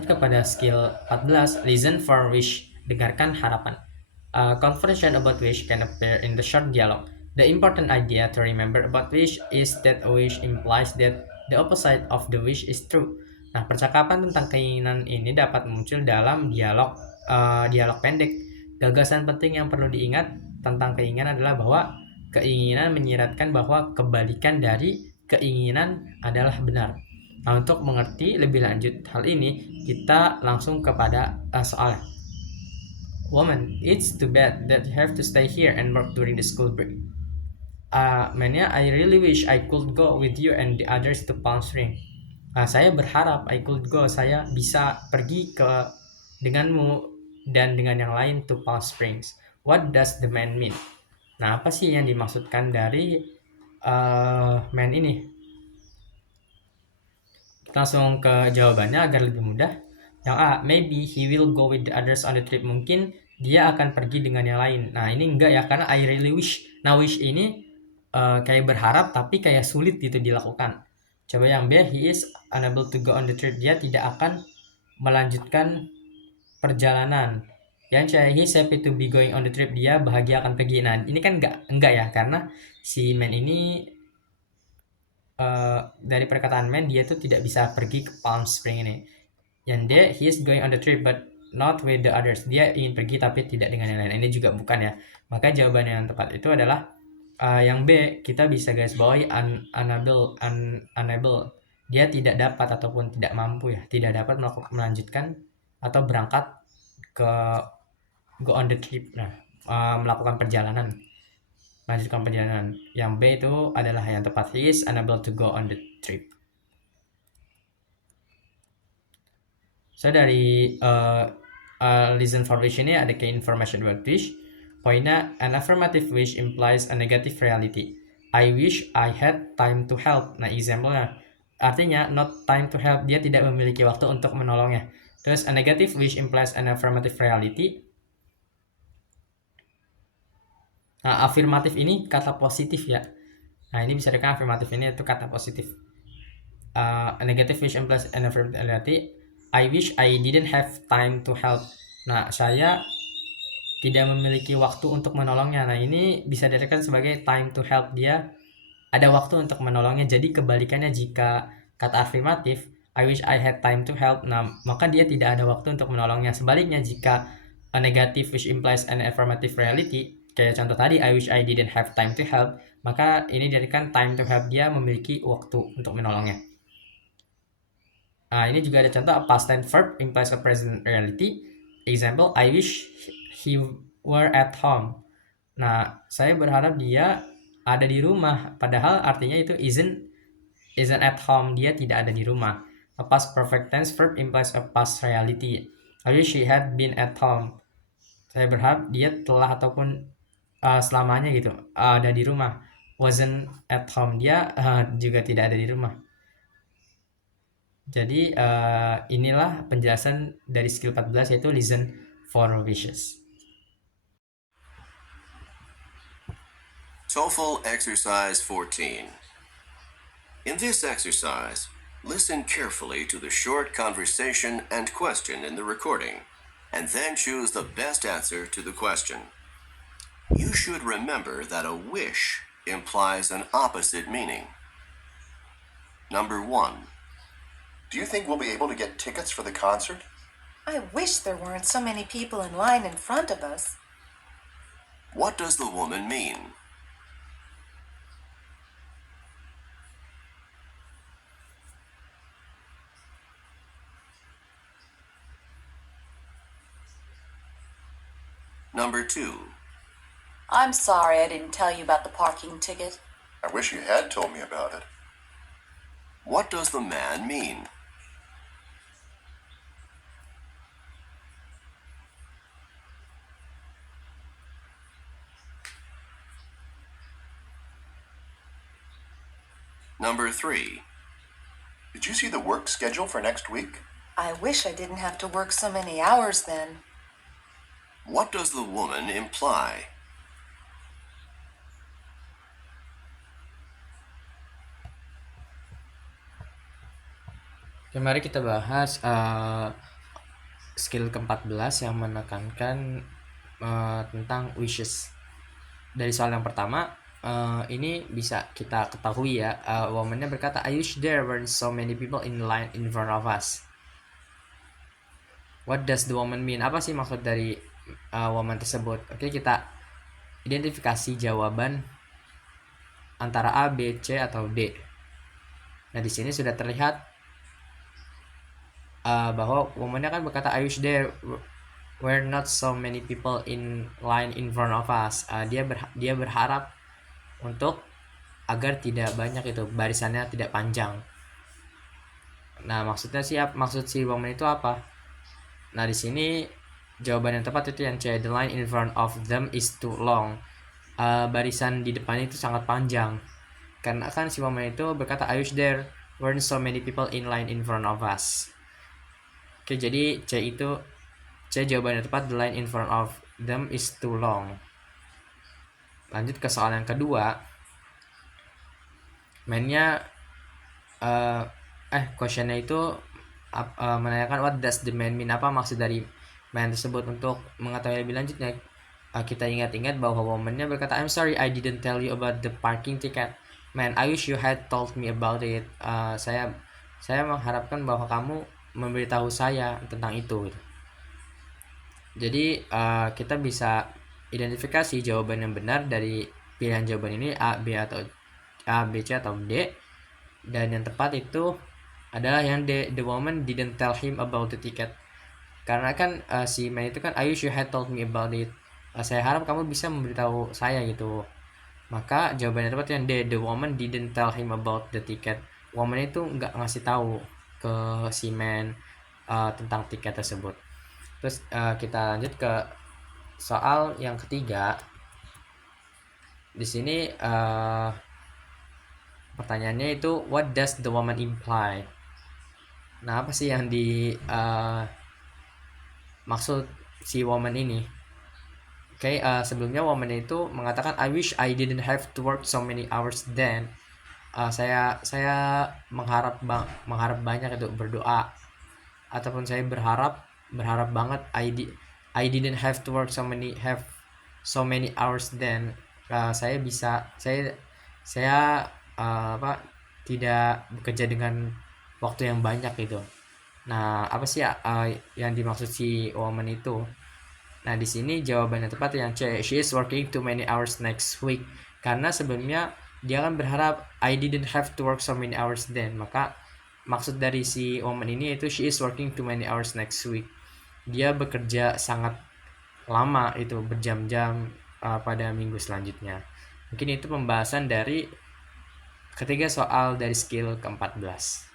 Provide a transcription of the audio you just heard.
lanjut kepada skill 14, listen for wish, dengarkan harapan. Conversation about wish can appear in the short dialogue. The important idea to remember about wish is that a wish implies that the opposite of the wish is true. Nah, percakapan tentang keinginan ini dapat muncul dalam dialog pendek. Gagasan penting yang perlu diingat tentang keinginan adalah bahwa keinginan menyiratkan bahwa kebalikan dari keinginan adalah benar. Nah, untuk mengerti lebih lanjut hal ini, kita langsung kepada soalnya. Woman, it's too bad that you have to stay here and work during the school break. Man, I really wish I could go with you and the others to Palm Springs. Saya berharap I could go, saya bisa pergi denganmu dan dengan yang lain to Palm Springs. What does the man mean? Nah, apa sih yang dimaksudkan dari man ini? Kita langsung ke jawabannya agar lebih mudah. Yang A, maybe he will go with the others on the trip. Mungkin dia akan pergi dengan yang lain. Nah, ini enggak ya, karena I really wish. Nah, wish ini kayak berharap tapi kayak sulit gitu dilakukan. Coba yang B, he is unable to go on the trip. Dia tidak akan melanjutkan perjalanan. Yang C, he's happy to be going on the trip. Dia bahagia akan pergi. Nah, ini kan enggak ya, karena si man ini dari perkataan man dia tuh tidak bisa pergi ke Palm Spring ini. Yang D, he is going on the trip but not with the others. Dia ingin pergi tapi tidak dengan yang lain. Ini juga bukan ya. Maka jawaban yang tepat itu adalah yang B. Kita bisa garis bawahi unable. Dia tidak dapat ataupun tidak mampu ya. Tidak dapat melanjutkan atau berangkat ke go on the trip. Nah, melakukan perjalanan. Melanjutkan perjalanan. Yang B itu adalah yang tepat. He is unable to go on the trip. So dari listen for wish ini ada key information about wish. Poinnya, an affirmative wish implies a negative reality. I wish I had time to help. Nah, example-nya artinya not time to help, dia tidak memiliki waktu untuk menolongnya. Terus a negative wish implies an affirmative reality. Nah, afirmatif ini kata positif ya. Nah, ini bisa dikatakan afirmatif ini itu kata positif. A negative wish implies an affirmative reality. I wish I didn't have time to help. Nah, saya tidak memiliki waktu untuk menolongnya. Nah, ini bisa dikatakan sebagai time to help. Dia ada waktu untuk menolongnya. Jadi kebalikannya jika kata afirmatif, I wish I had time to help. Nah, maka dia tidak ada waktu untuk menolongnya. Sebaliknya jika a negative wish implies an affirmative reality, kayak contoh tadi, I wish I didn't have time to help, maka ini dijadikan time to help, dia memiliki waktu untuk menolongnya. Nah, ini juga ada contoh, a past tense verb implies a present reality. Example, I wish he were at home. Nah, saya berharap dia ada di rumah, padahal artinya itu isn't at home, dia tidak ada di rumah. A past perfect tense verb implies a past reality. I wish he had been at home. Saya berharap dia telah ataupun selamanya gitu ada di rumah. Wasn't at home, dia juga tidak ada di rumah. Jadi inilah penjelasan dari skill 14, yaitu listen for wishes. TOEFL exercise 14. In this exercise, listen carefully to the short conversation and question in the recording, and then choose the best answer to the question. You should remember that a wish implies an opposite meaning. Number 1. Do you think we'll be able to get tickets for the concert? I wish there weren't so many people in line in front of us. What does the woman mean? Number 2. I'm sorry I didn't tell you about the parking ticket. I wish you had told me about it. What does the man mean? Number 3. Did you see the work schedule for next week? I wish I didn't have to work so many hours then. What does the woman imply? Oke, mari kita bahas skill ke-14 yang menekankan tentang wishes. Dari soal yang pertama, ini bisa kita ketahui ya, woman-nya berkata, I wish there weren't so many people in line in front of us. What does the woman mean? Apa sih maksud dari woman tersebut? Oke, kita identifikasi jawaban antara A, B, C atau D. Nah, di sini sudah terlihat bahwa woman-nya kan berkata I wish there were not so many people in line in front of us. Dia berharap untuk agar tidak banyak itu, barisannya tidak panjang. Nah, maksud si woman itu apa? Nah, di sini jawaban yang tepat itu yang C, the line in front of them is too long. Barisan di depan itu sangat panjang. Karena kan si woman itu berkata I wish there weren't so many people in line in front of us. Oke, jadi C jawaban yang tepat, the line in front of them is too long. Lanjut ke soal yang kedua. Questionnya itu menanyakan what does the man mean, apa maksud dari man tersebut. Untuk mengetahui lebih lanjutnya, kita ingat-ingat bahwa woman-nya berkata I'm sorry I didn't tell you about the parking ticket. Man, I wish you had told me about it. Saya mengharapkan bahwa kamu memberitahu saya tentang itu. Jadi kita bisa identifikasi jawaban yang benar dari pilihan jawaban ini A, B, C atau D. Dan yang tepat itu adalah yang D, the woman didn't tell him about the ticket. Karena kan si man itu kan I wish you had told me about it. Saya harap kamu bisa memberitahu saya gitu. Maka jawabannya tepat yang D, the woman didn't tell him about the ticket. Woman itu nggak ngasih tahu ke si man tentang tiket tersebut. Terus kita lanjut ke soal yang ketiga. Di sini pertanyaannya itu what does the woman imply? Nah, apa sih yang maksud si woman ini? Oke, sebelumnya woman itu mengatakan I wish I didn't have to work so many hours then. Saya mengharap banyak itu, berdoa ataupun saya berharap banget I didn't have to work so many hours then. Saya tidak bekerja dengan waktu yang banyak itu. Nah, apa sih yang dimaksud si woman itu? Nah, di sini jawabannya tepat yang C, she is working too many hours next week. Karena sebelumnya dia kan berharap I didn't have to work so many hours then. Maka maksud dari si woman ini itu she is working too many hours next week. Dia bekerja sangat lama itu, berjam-jam pada minggu selanjutnya. Mungkin itu pembahasan dari ketiga soal dari skill ke-14.